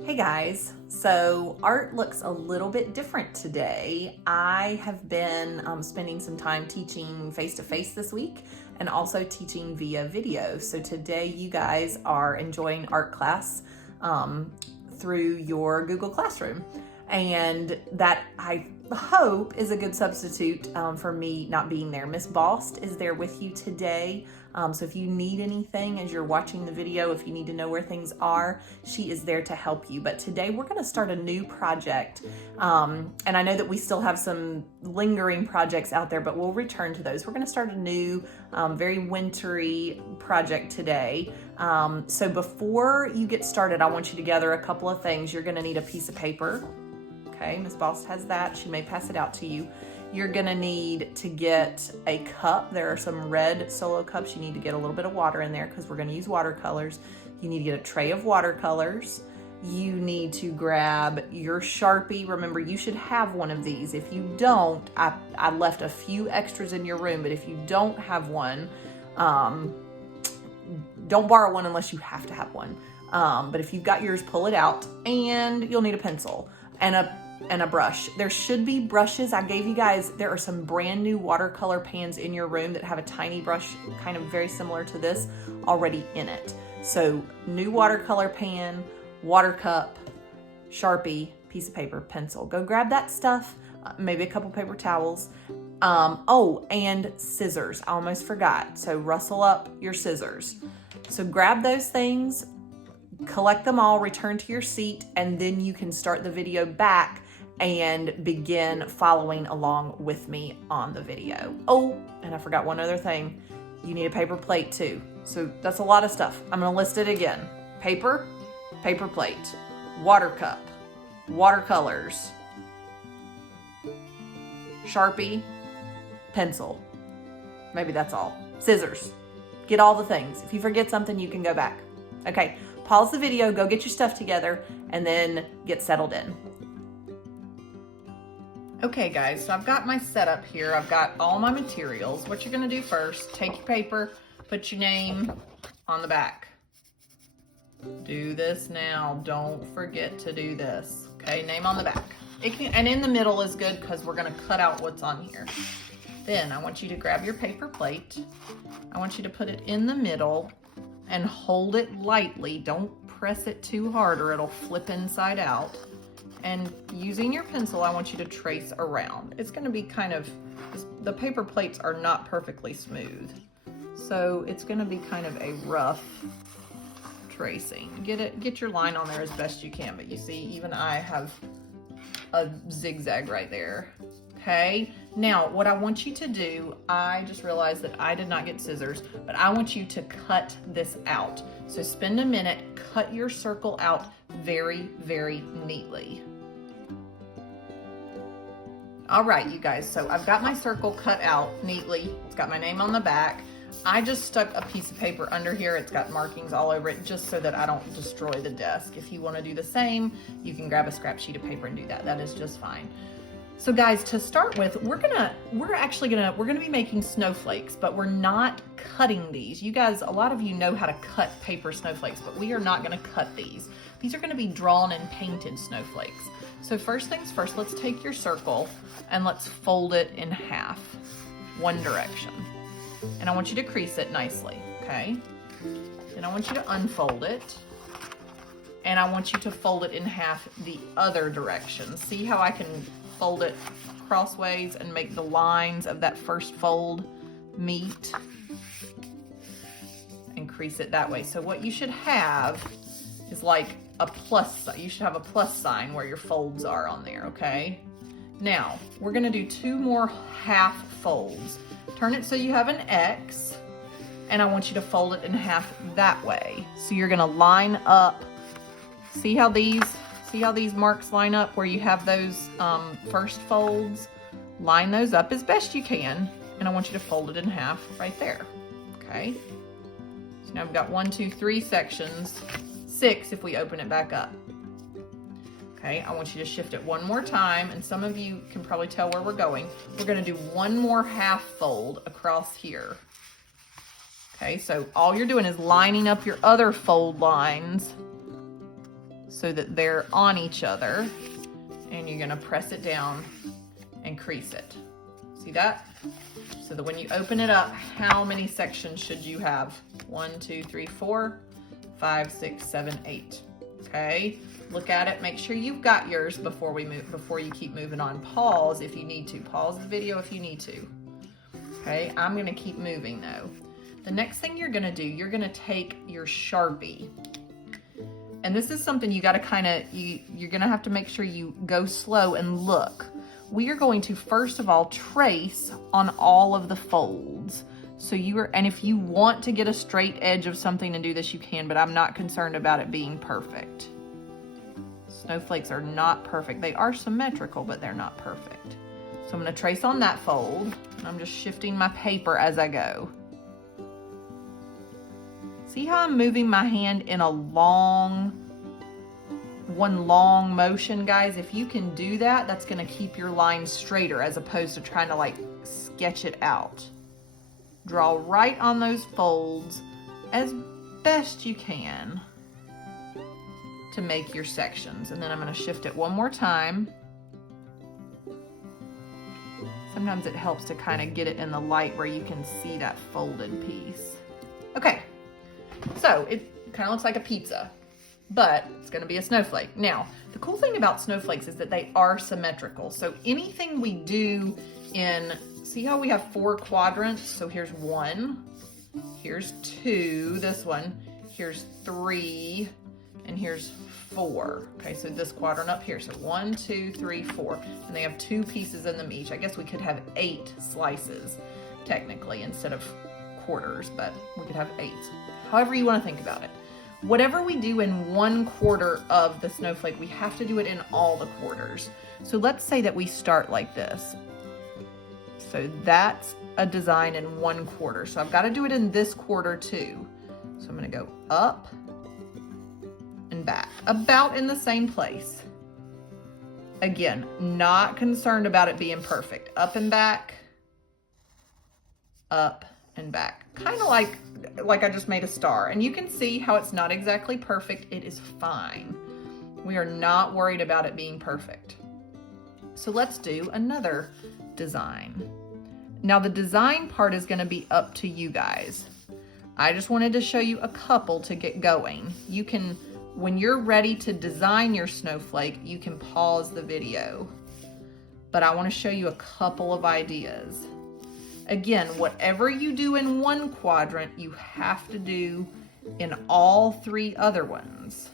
Hey guys, so art looks a little bit different today. I have been spending some time teaching face-to-face this week and also teaching via video. So today you guys are enjoying art class through your Google Classroom. And that, I hope, is a good substitute for me not being there. Miss Bost is there with you today. So if you need anything as you're watching the video, if you need to know where things are, she is there to help you. But today we're going to start a new project. And I know that we still have some lingering projects out there, but we'll return to those. We're going to start a new, very wintry project today. So before you get started, I want you to gather a couple of things. You're going to need a piece of paper. Okay, Miss Boss has that. She may pass it out to you. You're gonna need to get a cup. There are some red Solo cups. You need to get a little bit of water in there because we're gonna use watercolors. You need to get a tray of watercolors. You need to grab your Sharpie. Remember, you should have one of these. If you don't, I left a few extras in your room, but if you don't have one, don't borrow one unless you have to have one. But if you've got yours, pull it out, and you'll need a pencil and a brush. There should be brushes. I gave you guys, there are some brand new watercolor pans in your room that have a tiny brush, kind of very similar to this, already in it. So new watercolor pan, water cup, Sharpie, piece of paper, pencil. Go grab that stuff, maybe a couple paper towels. Oh, and scissors. I almost forgot. So rustle up your scissors. So grab those things, collect them all, return to your seat, and then you can start the video back and begin following along with me on the video. Oh, and I forgot one other thing. You need a paper plate too. So that's a lot of stuff. I'm gonna list it again. Paper, paper plate, water cup, watercolors, Sharpie, pencil. Maybe that's all. Scissors. Get all the things. If you forget something, you can go back. Okay, pause the video, go get your stuff together, and then get settled in. Okay guys, so I've got my setup here. I've got all my materials. What you're gonna do first, take your paper, put your name on the back. Do this now, don't forget to do this. Okay, name on the back. And in the middle is good because we're gonna cut out what's on here. Then I want you to grab your paper plate. I want you to put it in the middle and hold it lightly. Don't press it too hard or it'll flip inside out. And using your pencil, I want you to trace around. It's gonna be kind of, the paper plates are not perfectly smooth. So it's gonna be kind of a rough tracing. Get your line on there as best you can, but you see, even I have a zigzag right there. Okay, now what I want you to do, I just realized that I did not get scissors, but I want you to cut this out. So spend a minute, cut your circle out very, very neatly. All right, you guys, so I've got my circle cut out neatly. It's got my name on the back. I just stuck a piece of paper under here. It's got markings all over it just so that I don't destroy the desk. If you want to do the same, you can grab a scrap sheet of paper and do that. That is just fine. So guys, to start with, we're gonna be making snowflakes, but we're not cutting these. You guys, a lot of you know how to cut paper snowflakes, but we are not gonna cut these. These are gonna be drawn and painted snowflakes. So first things first, let's take your circle and let's fold it in half, one direction. And I want you to crease it nicely, okay? Then I want you to unfold it. And I want you to fold it in half the other direction. See how I can fold it crossways and make the lines of that first fold meet and crease it that way. So what you should have is like a plus, you should have a plus sign where your folds are on there, okay? Now, we're gonna do two more half folds. Turn it so you have an X, and I want you to fold it in half that way. So you're gonna line up, see how these marks line up where you have those first folds? Line those up as best you can, and I want you to fold it in half right there, okay? So now we've got 1, 2, 3 sections, 6 if we open it back up. Okay, I want you to shift it one more time, and some of you can probably tell where we're going. We're gonna do one more half fold across here. Okay, so all you're doing is lining up your other fold lines so that they're on each other, and you're gonna press it down and crease it. See that? So that when you open it up, how many sections should you have? 1, 2, 3, 4, 5, 6, 7, 8. Okay, look at it, make sure you've got yours before you keep moving on. Pause if you need to. Pause the video if you need to. Okay, I'm gonna keep moving though. The next thing you're gonna do, you're gonna take your Sharpie. And this is something you gotta you're gonna have to make sure you go slow and look. We are going to first of all trace on all of the folds. So and if you want to get a straight edge of something and do this, you can, but I'm not concerned about it being perfect. Snowflakes are not perfect. They are symmetrical, but they're not perfect. So I'm gonna trace on that fold, and I'm just shifting my paper as I go. See how I'm moving my hand in one long motion, guys? If you can do that, that's gonna keep your line straighter as opposed to trying to like sketch it out. Draw right on those folds as best you can to make your sections. And then I'm gonna shift it one more time. Sometimes it helps to kind of get it in the light where you can see that folded piece. Okay, so it kind of looks like a pizza, but it's gonna be a snowflake. Now, the cool thing about snowflakes is that they are symmetrical. So anything we do see how we have 4 quadrants? So here's 1, here's 2, this one, here's 3, and here's 4. Okay, so this quadrant up here. So 1, 2, 3, 4. And they have 2 pieces in them each. I guess we could have 8 slices technically instead of quarters, but we could have 8. However you want to think about it. Whatever we do in 1/4 of the snowflake, we have to do it in all the quarters. So let's say that we start like this. So that's a design in 1/4. So I've got to do it in this quarter too. So I'm going to go up and back, about in the same place. Again, not concerned about it being perfect. Up and back, up and back. Kind of like I just made a star. And you can see how it's not exactly perfect. It is fine. We are not worried about it being perfect. So let's do another design. Now the design part is going to be up to you guys. I just wanted to show you a couple to get going. You can, when you're ready to design your snowflake, you can pause the video. But I want to show you a couple of ideas. Again, whatever you do in 1 quadrant, you have to do in all 3 other ones.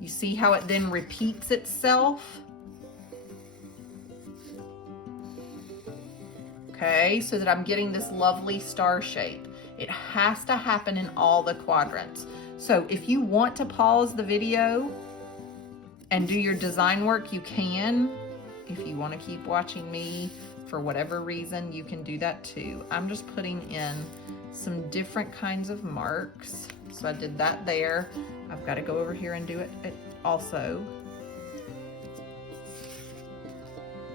You see how it then repeats itself? Okay, so that I'm getting this lovely star shape. It has to happen in all the quadrants. So if you want to pause the video and do your design work, you can. If you want to keep watching me for whatever reason, you can do that too. I'm just putting in some different kinds of marks. So I did that there. I've got to go over here and do it also.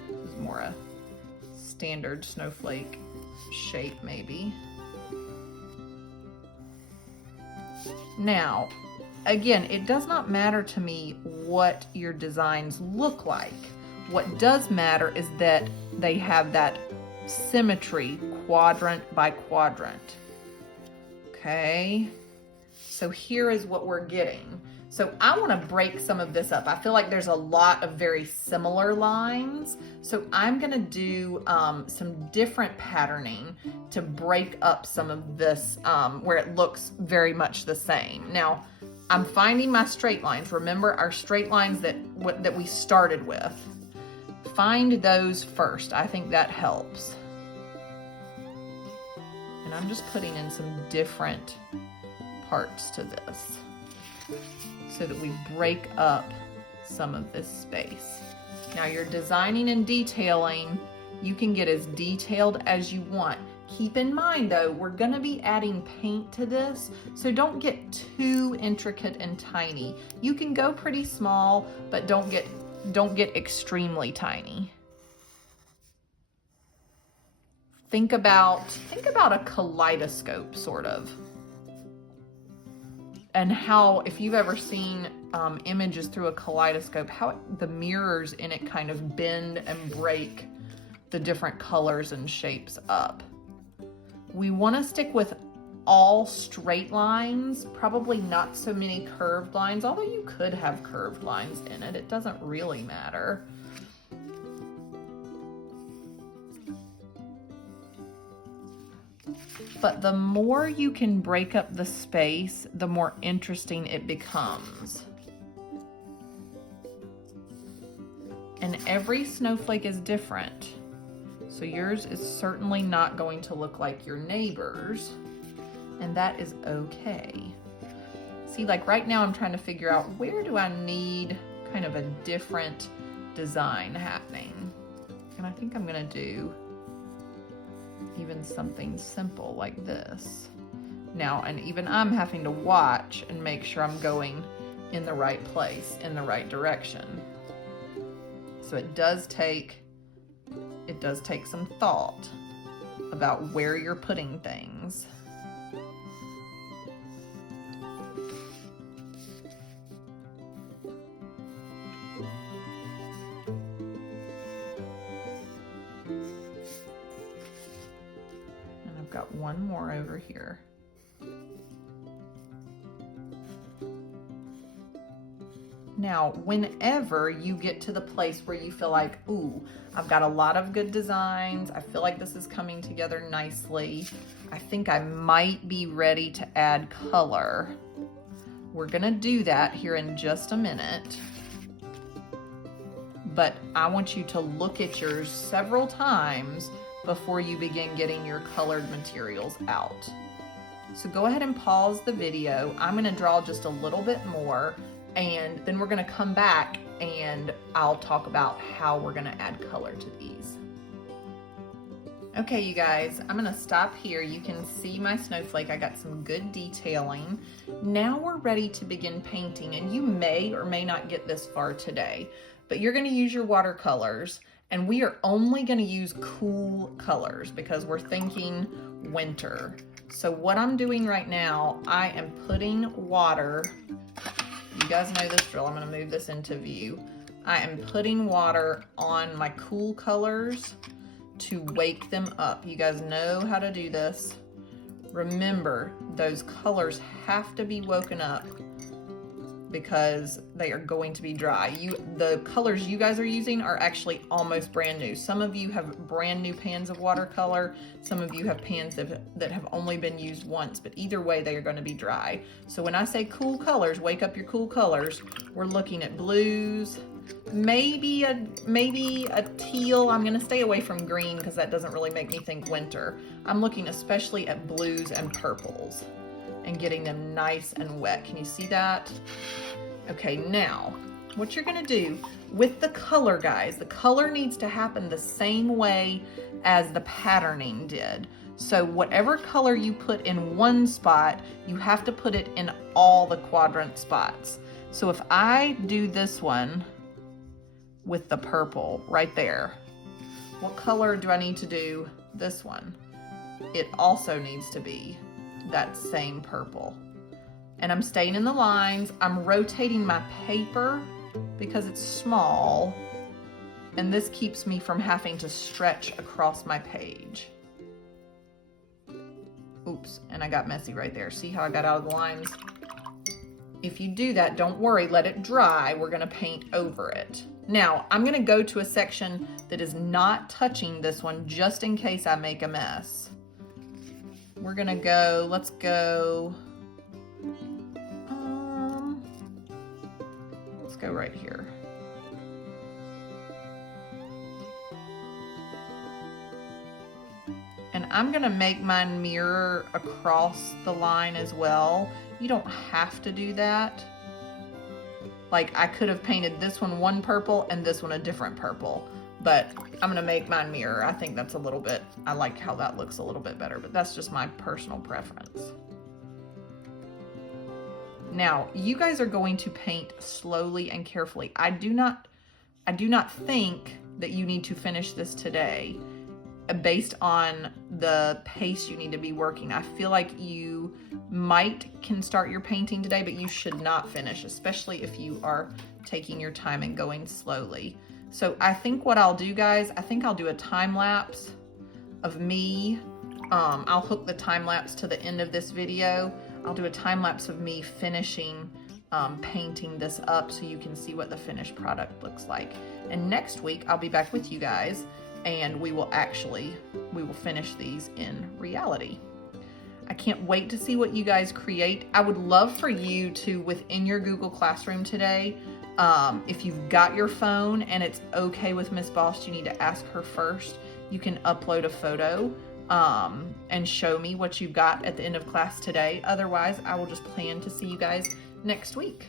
This is more a standard snowflake shape maybe. Now, again, it does not matter to me what your designs look like. What does matter is that they have that symmetry quadrant by quadrant. Okay, so here is what we're getting. So I want to break some of this up. I feel like there's a lot of very similar lines. So I'm going to do some different patterning to break up some of this where it looks very much the same. Now, I'm finding my straight lines. Remember our straight lines that we started with. Find those first. I think that helps. And I'm just putting in some different parts to this so that we break up some of this space. Now you're designing and detailing. You can get as detailed as you want. Keep in mind though, we're gonna be adding paint to this, so don't get too intricate and tiny. You can go pretty small, but don't get extremely tiny. Think about a kaleidoscope, sort of. and how, if you've ever seen images through a kaleidoscope, how the mirrors in it kind of bend and break the different colors and shapes up. We want to stick with all straight lines, probably not so many curved lines, although you could have curved lines in it. It doesn't really matter. But the more you can break up the space, the more interesting it becomes. And every snowflake is different. So yours is certainly not going to look like your neighbor's, and that is okay. See, like right now I'm trying to figure out where do I need kind of a different design happening. And I think I'm gonna do even something simple like this. Now, and even I'm having to watch and make sure I'm going in the right place, in the right direction. So it does take some thought about where you're putting things. And I've got one more over here. Now, whenever you get to the place where you feel like, ooh, I've got a lot of good designs, I feel like this is coming together nicely, I think I might be ready to add color. We're gonna do that here in just a minute. But I want you to look at yours several times before you begin getting your colored materials out. So go ahead and pause the video. I'm gonna draw just a little bit more, and then we're gonna come back and I'll talk about how we're gonna add color to these. Okay, you guys, I'm gonna stop here. You can see my snowflake. I got some good detailing. Now we're ready to begin painting, and you may or may not get this far today, but you're gonna use your watercolors, and we are only gonna use cool colors because we're thinking winter. So what I'm doing right now, I am putting water. You guys know this drill. I'm gonna move this into view. I am putting water on my cool colors to wake them up. You guys know how to do this. Remember, those colors have to be woken up because they are going to be dry. The colors you guys are using are actually almost brand new. Some of you have brand new pans of watercolor. Some of you have pans that have only been used once, but either way, they are going to be dry. So when I say cool colors, wake up your cool colors, we're looking at blues, maybe a teal. I'm going to stay away from green because that doesn't really make me think winter. I'm looking especially at blues and purples and getting them nice and wet. Can you see that? Okay, now, what you're gonna do with the color, guys, the color needs to happen the same way as the patterning did. So whatever color you put in one spot, you have to put it in all the quadrant spots. So if I do this one with the purple right there, what color do I need to do this one? It also needs to be that same purple. And I'm staying in the lines. I'm rotating my paper because it's small, and this keeps me from having to stretch across my page. Oops, and I got messy right there. See how I got out of the lines? If you do that, don't worry, let it dry. We're gonna paint over it. Now, I'm gonna go to a section that is not touching this one just in case I make a mess. We're gonna go, let's go right here. And I'm gonna make mine mirror across the line as well. You don't have to do that. Like I could have painted this one purple and this one a different purple, but I'm gonna make mine mirror. I think that's a little bit, I like how that looks a little bit better, but that's just my personal preference. Now, you guys are going to paint slowly and carefully. I do not think that you need to finish this today based on the pace you need to be working. I feel like you can start your painting today, but you should not finish, especially if you are taking your time and going slowly. So I think what I'll do, guys, I think I'll do a time lapse of me. I'll hook the time lapse to the end of this video. I'll do a time lapse of me finishing painting this up so you can see what the finished product looks like. And next week I'll be back with you guys and we will finish these in reality. I can't wait to see what you guys create. I would love for you to, within your Google Classroom today, if you've got your phone and it's okay with Miss Boss, you need to ask her first. You can upload a photo and show me what you've got at the end of class today. Otherwise, I will just plan to see you guys next week.